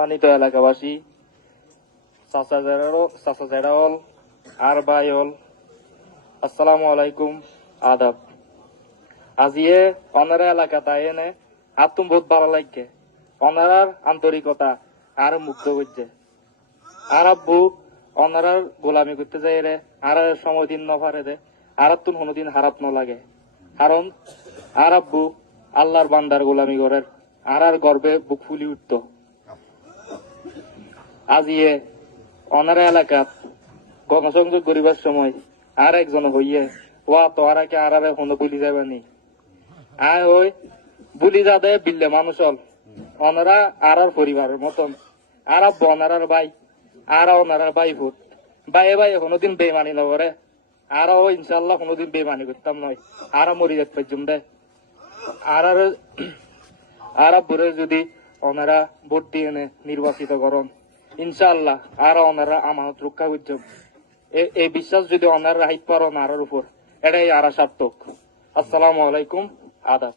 সম্মানিত এলাকাবাসী, চাচা জেরাওল আর ভাইওল, আসসালামু আলাইকুম, আদাব। আজিয়ে অনারা এলাকা তাই এনে আত্ম বহুত ভালো লাগে। অনারার আন্তরিকতা আর মুগ্ধ করছে। আর আব্বু অনারার গোলামি করতে যাই রে, আর সময় দিন ন পারে দে, আর তুন কোনোদিন হারাপ ন লাগে। কারণ আর আব্বু আল্লাহর বান্দার গোলামি করেন, আর গর্বে বুক ফুলি উঠত। আজিয়ে অনারা এলাকাত গণসংযোগ করিবার সময় আর একজন হইয়ে ওয়া তো আরাকে আরারে কোনো বুলি যাবানি আয় ওই বুলি যা দেয় বিল্লে মানুষ হল অনারা আর পরিবারের মতন। আর আব্বু অনারার ভাই, আর ওনারার ভাই ভূত বাইয়ে বাইয়ে কোনোদিন বেমানি ন করে। আরো ইনশাল্লাহ কোনোদিন বেমানি করতাম নয়। আর মরি যেতে পারছুম দে। আর আব্বুরে যদি ওনারা ভোট দিয়ে নির্বাচিত করেন, ইনশাআল্লাহ আর ওনারা আমানত রক্ষা করছেন। এই বিশ্বাস যদি ওনারা হাইট পারেন আর উপর, এটাই আর সার্থক। আসসালামু আলাইকুম, আদাব।